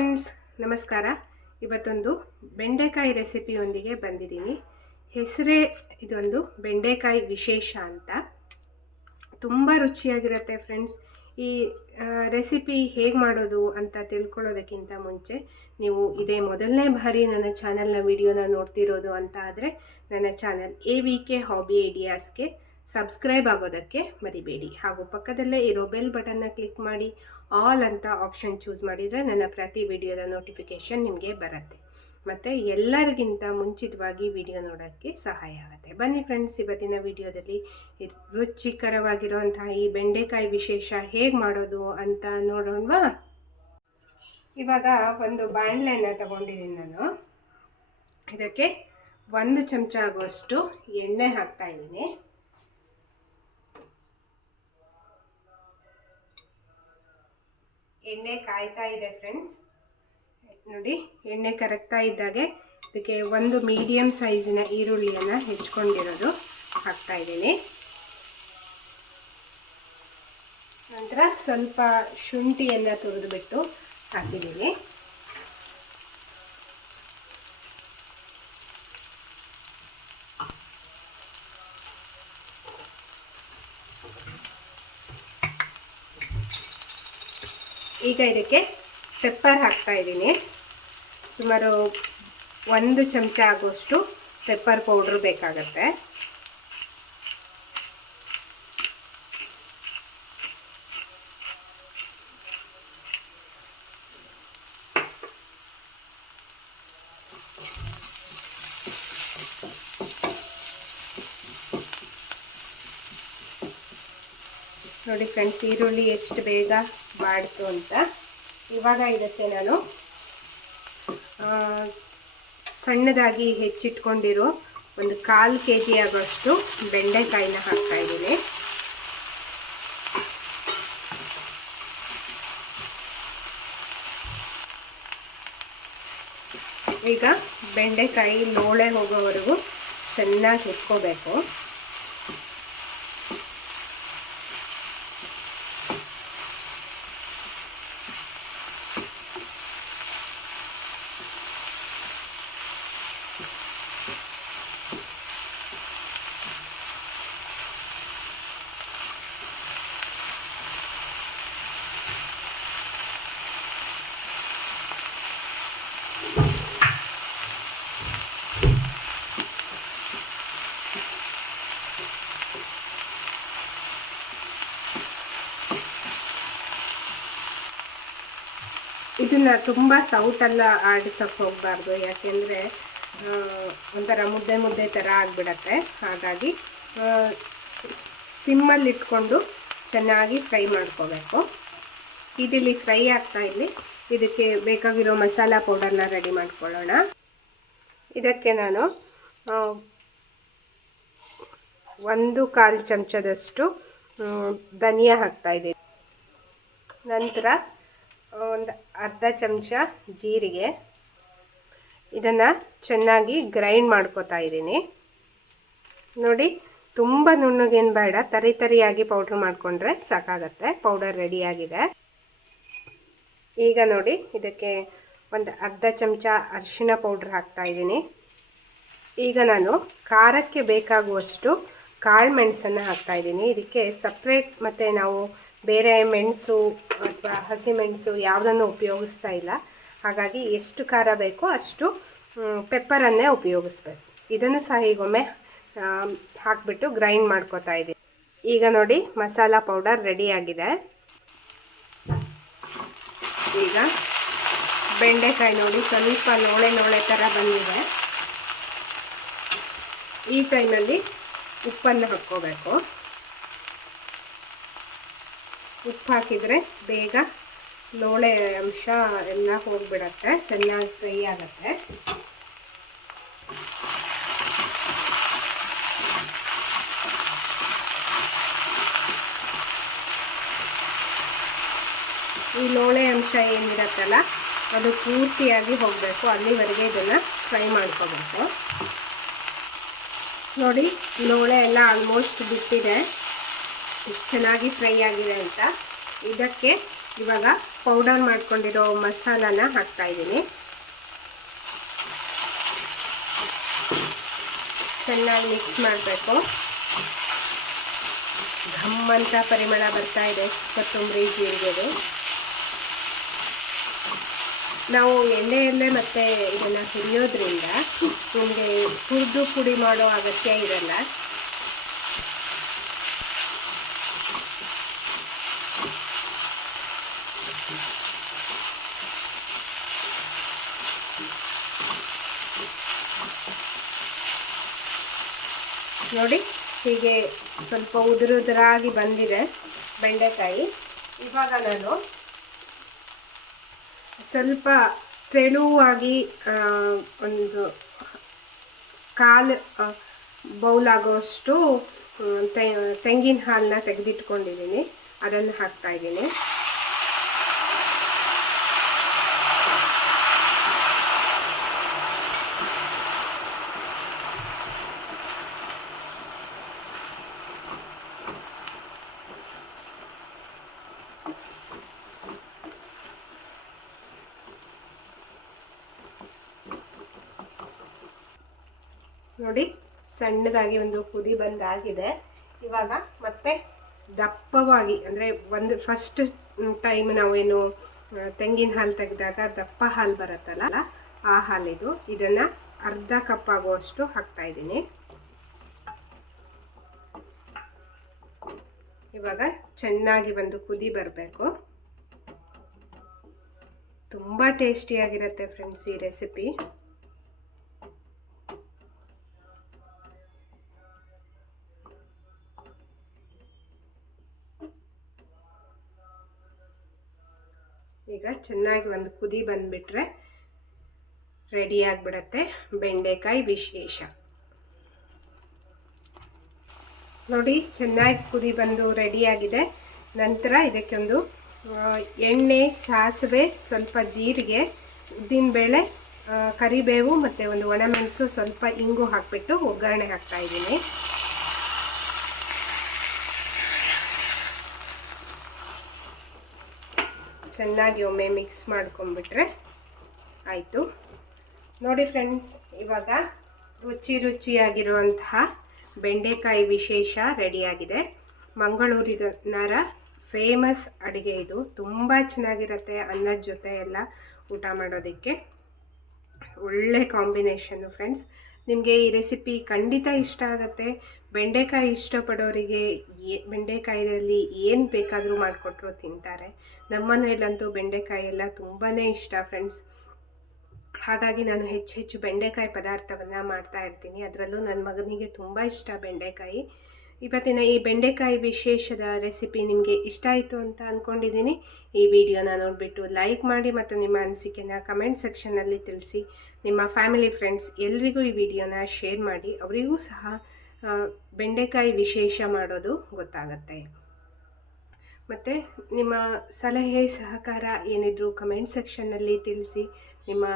ನಮಸ್ಕಾರ. ಇವತ್ತೊಂದು ಬೆಂಡೆಕಾಯಿ ರೆಸಿಪಿಯೊಂದಿಗೆ ಬಂದಿದ್ದೀನಿ. ಹೆಸರೇ ಇದೊಂದು ಬೆಂಡೆಕಾಯಿ ವಿಶೇಷ ಅಂತ. ತುಂಬ ರುಚಿಯಾಗಿರುತ್ತೆ ಫ್ರೆಂಡ್ಸ್ ಈ ರೆಸಿಪಿ ಹೇಗೆ ಮಾಡೋದು ಅಂತ ತಿಳ್ಕೊಳ್ಳೋದಕ್ಕಿಂತ ಮುಂಚೆ ನೀವು ಇದೇ ಮೊದಲನೇ ಬಾರಿ ನನ್ನ ಚಾನಲ್ನ ವಿಡಿಯೋನ ನೋಡ್ತಿರೋದು ಅಂತ ಆದರೆ ನನ್ನ channel A V K hobby ಐಡಿಯಾಸ್ಗೆ subscribe ಆಗೋದಕ್ಕೆ ಮರಿಬೇಡಿ. ಹಾಗೂ ಪಕ್ಕದಲ್ಲೇ ಇರೋ ಬೆಲ್ ಬಟನ್ನ ಕ್ಲಿಕ್ ಮಾಡಿ. ಆಲ್ ಅಂತ ಆಪ್ಷನ್ ಚೂಸ್ ಮಾಡಿದರೆ ನನ್ನ ಪ್ರತಿ ವಿಡಿಯೋದ ನೋಟಿಫಿಕೇಷನ್ ನಿಮಗೆ ಬರುತ್ತೆ. ಮತ್ತು ಎಲ್ಲರಿಗಿಂತ ಮುಂಚಿತವಾಗಿ ವಿಡಿಯೋ ನೋಡೋಕ್ಕೆ ಸಹಾಯ ಆಗುತ್ತೆ. ಬನ್ನಿ ಫ್ರೆಂಡ್ಸ್ ಇವತ್ತಿನ ವಿಡಿಯೋದಲ್ಲಿ ರುಚಿಕರವಾಗಿರುವಂತಹ ಈ ಬೆಂಡೆಕಾಯಿ ವಿಶೇಷ ಹೇಗೆ ಮಾಡೋದು ಅಂತ ನೋಡೋಣವಾ? ಇವಾಗ ಒಂದು ಬಾಣಲೆನ ತಗೊಂಡಿದ್ದೀನಿ ನಾನು. ಇದಕ್ಕೆ ಒಂದು ಚಮಚ ಆಗುವಷ್ಟು ಎಣ್ಣೆ ಹಾಕ್ತಾ ಇದ್ದೀನಿ. ಎಣ್ಣೆ ಕಾಯ್ತಾ ಇದೆ ಫ್ರೆಂಡ್ಸ್ ನೋಡಿ, ಎಣ್ಣೆ ಕರಗ್ತಾ ಇದ್ದಾಗೆ. ಇದಕ್ಕೆ ಒಂದು ಮೀಡಿಯಮ್ ಸೈಜಿನ ಈರುಳ್ಳಿಯನ್ನು ಹೆಚ್ಕೊಂಡಿರೋದು ಹಾಕ್ತಾ ಇದ್ದೀನಿ. ನಂತರ ಸ್ವಲ್ಪ ಶುಂಠಿಯನ್ನು ತುರಿದುಬಿಟ್ಟು ಹಾಕಿದ್ದೀನಿ. ಈಗ ಇದಕ್ಕೆ ಪೆಪ್ಪರ್ ಹಾಕ್ತಾ ಇದ್ದೀನಿ. ಸುಮಾರು ಒಂದು ಚಮಚ ಆಗೋಷ್ಟು ಪೆಪ್ಪರ್ ಪೌಡ್ರ್ ಬೇಕಾಗತ್ತೆ. ನೋಡಿ ಫ್ರೆಂಡ್ಸ್, ಈರುಳ್ಳಿ ಎಷ್ಟು ಬೇಗ ಮಾಡಿತು ಅಂತ. ಇವಾಗ ಇದಕ್ಕೆ ನಾನು ಸಣ್ಣದಾಗಿ ಹೆಚ್ಚಿಟ್ಕೊಂಡಿರೋ ಒಂದು ಕಾಲು ಕೆ ಜಿ ಆಗೋಷ್ಟು ಬೆಂಡೆಕಾಯಿನ ಹಾಕ್ತಾ ಇದ್ದೀನಿ. ಈಗ ಬೆಂಡೆಕಾಯಿ ನೋಳೆ ಹೋಗೋವರೆಗೂ ಚೆನ್ನಾಗಿ ಹೆಚ್ಕೋಬೇಕು ಇದನ್ನ ತುಂಬ ಸೌಟೆಲ್ಲ ಆಡಿಸೋಕೆ ಹೋಗಬಾರ್ದು. ಯಾಕೆಂದರೆ ಒಂಥರ ಮುದ್ದೆ ಮುದ್ದೆ ಥರ ಆಗಿಬಿಡತ್ತೆ. ಹಾಗಾಗಿ ಸಿಮ್ಮಲ್ಲಿ ಇಟ್ಕೊಂಡು ಚೆನ್ನಾಗಿ ಫ್ರೈ ಮಾಡ್ಕೋಬೇಕು. ಇದಿಲ್ಲಿ ಫ್ರೈ ಆಗ್ತಾ ಇಲ್ಲಿ ಇದಕ್ಕೆ ಬೇಕಾಗಿರೋ ಮಸಾಲ ಪೌಡರ್ನ ರೆಡಿ ಮಾಡ್ಕೊಳ್ಳೋಣ. ಇದಕ್ಕೆ ನಾನು ಒಂದು ಕಾಲು ಚಮಚದಷ್ಟು ಧನಿಯಾ ಹಾಕ್ತಾಯಿದ್ದೀನಿ ನಂತರ ಒಂದು ಅರ್ಧ ಚಮಚ ಜೀರಿಗೆ. ಇದನ್ನು ಚೆನ್ನಾಗಿ ಗ್ರೈಂಡ್ ಮಾಡ್ಕೋತಾ ಇದ್ದೀನಿ. ನೋಡಿ, ತುಂಬ ನುಣ್ಣಗೇನು ಬೇಡ, ತರಿ ತರಿಯಾಗಿ ಪೌಡ್ರ್ ಮಾಡಿಕೊಂಡ್ರೆ ಸಾಕಾಗತ್ತೆ ಪೌಡರ್ ರೆಡಿಯಾಗಿದೆ ಈಗ ನೋಡಿ, ಇದಕ್ಕೆ ಒಂದು ಅರ್ಧ ಚಮಚ ಅರಿಶಿನ ಪೌಡ್ರ್ ಹಾಕ್ತಾ ಇದ್ದೀನಿ. ಈಗ ನಾನು ಖಾರಕ್ಕೆ ಬೇಕಾಗುವಷ್ಟು ಕಾಳು ಮೆಣಸನ್ನು ಹಾಕ್ತಾಯಿದ್ದೀನಿ ಇದಕ್ಕೆ ಸಪ್ರೇಟ್ ಮತ್ತು ನಾವು ಬೇರೆ ಮೆಣಸು ಅಥವಾ ಹಸಿಮೆಣಸು ಯಾವುದನ್ನು ಉಪಯೋಗಿಸ್ತಾ ಇಲ್ಲ. ಹಾಗಾಗಿ ಎಷ್ಟು ಖಾರ ಬೇಕೋ ಅಷ್ಟು ಪೆಪ್ಪರನ್ನೇ ಉಪಯೋಗಿಸ್ಬೇಕು. ಇದನ್ನು ಸಹ ಈಗೊಮ್ಮೆ ಹಾಕಿಬಿಟ್ಟು ಗ್ರೈಂಡ್ ಮಾಡ್ಕೋತಾ ಇದ್ದೀನಿ. ಈಗ ನೋಡಿ, ಮಸಾಲ ಪೌಡರ್ ರೆಡಿಯಾಗಿದೆ ಈಗ ಬೆಂಡೆಕಾಯಿ ನೋಡಿ, ಸ್ವಲ್ಪ ನೋಳೆ ನೋಳೆ ಥರ ಬಂದಿದೆ. ಈ ಟೈಮಲ್ಲಿ ಉಪ್ಪನ್ನು ಹಾಕ್ಕೋಬೇಕು. ಉಪ್ಪು ಹಾಕಿದರೆ ಬೇಗ ಲೋಳೆ ಅಂಶ ಎಲ್ಲ ಹೋಗಿಬಿಡತ್ತೆ, ಚೆನ್ನಾಗಿ ಫ್ರೈ ಆಗುತ್ತೆ. ಈ ಲೋಳೆ ಅಂಶ ಏನಿರತ್ತಲ್ಲ, ಅದು ಪೂರ್ತಿಯಾಗಿ ಹೋಗಬೇಕು. ಅಲ್ಲಿವರೆಗೆ ಇದನ್ನು ಫ್ರೈ ಮಾಡ್ಕೋಬೇಕು. ನೋಡಿ, ಲೋಳೆ ಎಲ್ಲ ಆಲ್ಮೋಸ್ಟ್ ಬಿಟ್ಟಿದೆ. ಚೆನ್ನಾಗಿ ಫ್ರೈ ಆಗಿದೆ ಅಂತ. ಇದಕ್ಕೆ ಇವಾಗ ಪೌಡರ್ ಮಾಡ್ಕೊಂಡಿರೋ ಮಸಾಲಾನ ಹಾಕ್ತಾ ಇದ್ದೀನಿ. ಚೆನ್ನಾಗಿ ಮಿಕ್ಸ್ ಮಾಡಬೇಕು. ಘಮ್ ಅಂತ ಪರಿಮಳ ಬರ್ತಾ ಇದೆ ಕೊತ್ತಂಬರಿ ಜೀರಿಗೆದು. ನಾವು ಎಣ್ಣೆಯಲ್ಲೇ ಮತ್ತೆ ಇದನ್ನು ಹುರಿಯೋದ್ರಿಂದ ನಿಮಗೆ ಹುರಿದು ಪುಡಿ ಮಾಡೋ ಅಗತ್ಯ ಇರಲ್ಲ. ನೋಡಿ ಹೀಗೆ ಸ್ವಲ್ಪ ಉದುರುದುರಾಗಿ ಬಂದಿದೆ ಬೆಂಡೆಕಾಯಿ. ಇವಾಗ ನಾನು ಸ್ವಲ್ಪ ತೆಳುವಾಗಿ ಒಂದು ಕಾಲು ಬೌಲ್ ಆಗೋಷ್ಟು ಮ್, ತೆ- ತೆಂಗಿನ ಹಾಲನ್ನ ತೆಗೆದಿಟ್ಕೊಂಡಿದ್ದೀನಿ. ಅದನ್ನು ಹಾಕ್ತಾ ಇದ್ದೀನಿ. ನೋಡಿ, ಸಣ್ಣದಾಗಿ ಒಂದು ಕುದಿ ಬಂದಾಗಿದೆ. ಇವಾಗ ಮತ್ತೆ ದಪ್ಪವಾಗಿ, ಅಂದರೆ ಒಂದು ಫಸ್ಟ್ ಟೈಮ್ ನಾವೇನು ತೆಂಗಿನ ಹಾಲು ತೆಗೆದಾಗ ದಪ್ಪ ಹಾಲು ಬರುತ್ತಲ್ಲ, ಆ ಹಾಲಿದು, ಇದನ್ನು ಅರ್ಧ ಕಪ್ ಆಗುವಷ್ಟು ಹಾಕ್ತಾ ಇದ್ದೀನಿ. ಇವಾಗ ಚೆನ್ನಾಗಿ ಒಂದು ಕುದಿ ಬರಬೇಕು. ತುಂಬ ಟೇಸ್ಟಿಯಾಗಿರುತ್ತೆ ಫ್ರೆಂಡ್ಸ್ ಈ ರೆಸಿಪಿ ಈಗ ಚೆನ್ನಾಗಿ ಒಂದು ಕುದಿ ಬಂದುಬಿಟ್ರೆ ರೆಡಿ ಆಗಿಬಿಡತ್ತೆ. ಬೆಂಡೆಕಾಯಿ ವಿಶೇಷ. ನೋಡಿ, ಚೆನ್ನಾಗಿ ಕುದಿ ಬಂದು ರೆಡಿಯಾಗಿದೆ ನಂತರ ಇದಕ್ಕೊಂದು ಒಂದು ಎಣ್ಣೆ, ಸಾಸಿವೆ, ಸ್ವಲ್ಪ ಜೀರಿಗೆ ಉದ್ದಿನಬೇಳೆ ಕರಿಬೇವು ಮತ್ತು ಒಂದು ಒಣಮೆಣಸು, ಸ್ವಲ್ಪ ಇಂಗು ಹಾಕಿಬಿಟ್ಟು ಒಗ್ಗರಣೆ ಹಾಕ್ತಾ ಇದ್ದೀನಿ. ಚೆನ್ನಾಗಿ ಒಮ್ಮೆ ಮಿಕ್ಸ್ ಮಾಡ್ಕೊಂಬಿಟ್ರೆ ಆಯಿತು. ನೋಡಿ ಫ್ರೆಂಡ್ಸ್ ಇವಾಗ ರುಚಿ ರುಚಿಯಾಗಿರುವಂತಹ ಬೆಂಡೆಕಾಯಿ ವಿಶೇಷ ರೆಡಿಯಾಗಿದೆ. ಮಂಗಳೂರಿನರ ಫೇಮಸ್ ಅಡುಗೆ ಇದು. ತುಂಬ ಚೆನ್ನಾಗಿರುತ್ತೆ ಅನ್ನದ ಜೊತೆ ಎಲ್ಲ ಊಟ ಮಾಡೋದಕ್ಕೆ. ಒಳ್ಳೆ ಕಾಂಬಿನೇಷನ್ನು ಫ್ರೆಂಡ್ಸ್. ನಿಮಗೆ ಈ ರೆಸಿಪಿ ಖಂಡಿತ ಇಷ್ಟ ಆಗುತ್ತೆ. ಬೆಂಡೆಕಾಯಿ ಇಷ್ಟಪಡೋರಿಗೆ ಏ ಬೆಂಡೆಕಾಯಿಯಲ್ಲಿ ಏನು ಬೇಕಾದರೂ ಮಾಡಿಕೊಟ್ರು ತಿಂತಾರೆ. ನಮ್ಮ ಮನೆಯಲ್ಲಂತೂ ಬೆಂಡೆಕಾಯಿ ಎಲ್ಲ ತುಂಬಾ ಇಷ್ಟ ಫ್ರೆಂಡ್ಸ್. ಹಾಗಾಗಿ ನಾನು ಹೆಚ್ಚು ಹೆಚ್ಚು ಬೆಂಡೆಕಾಯಿ ಪದಾರ್ಥವನ್ನು ಮಾಡ್ತಾ ಇರ್ತೀನಿ. ಅದರಲ್ಲೂ ನನ್ನ ಮಗನಿಗೆ ತುಂಬ ಇಷ್ಟ ಬೆಂಡೆಕಾಯಿ. ಇವತ್ತಿನ ಈ ಬೆಂಡೆಕಾಯಿ ವಿಶೇಷದ ರೆಸಿಪಿ ನಿಮಗೆ ಇಷ್ಟ ಆಯಿತು ಅಂತ ಅಂದ್ಕೊಂಡಿದ್ದೀನಿ ಈ ವಿಡಿಯೋನ ನೋಡಿಬಿಟ್ಟು ಲೈಕ್ ಮಾಡಿ ಮತ್ತು ನಿಮ್ಮ ಅನಿಸಿಕೆನ ಕಮೆಂಟ್ ಸೆಕ್ಷನಲ್ಲಿ ತಿಳಿಸಿ. ನಿಮ್ಮ ಫ್ಯಾಮಿಲಿ ಫ್ರೆಂಡ್ಸ್ ಎಲ್ರಿಗೂ ಈ ವಿಡಿಯೋನ ಶೇರ್ ಮಾಡಿ. ಅವರಿಗೂ ಸಹ ಬೆಂಡೆಕಾಯಿ ವಿಶೇಷ ಮಾಡೋದು ಗೊತ್ತಾಗತ್ತೆ. ಮತ್ತು ನಿಮ್ಮ ಸಲಹೆ, ಸಹಕಾರ ಏನಿದ್ರು ಕಮೆಂಟ್ ಸೆಕ್ಷನ್ನಲ್ಲಿ ತಿಳಿಸಿ, ನಿಮ್ಮ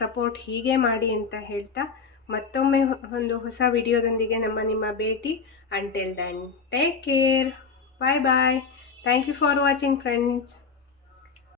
ಸಪೋರ್ಟ್ ಹೀಗೆ ಮಾಡಿ ಅಂತ ಹೇಳ್ತಾ ಮತ್ತೊಮ್ಮೆ ಒಂದು ಹೊಸ ವಿಡಿಯೋದೊಂದಿಗೆ ನಮ್ಮ, ನಿಮ್ಮ ಭೇಟಿ. Until then take care bye bye thank you for watching friends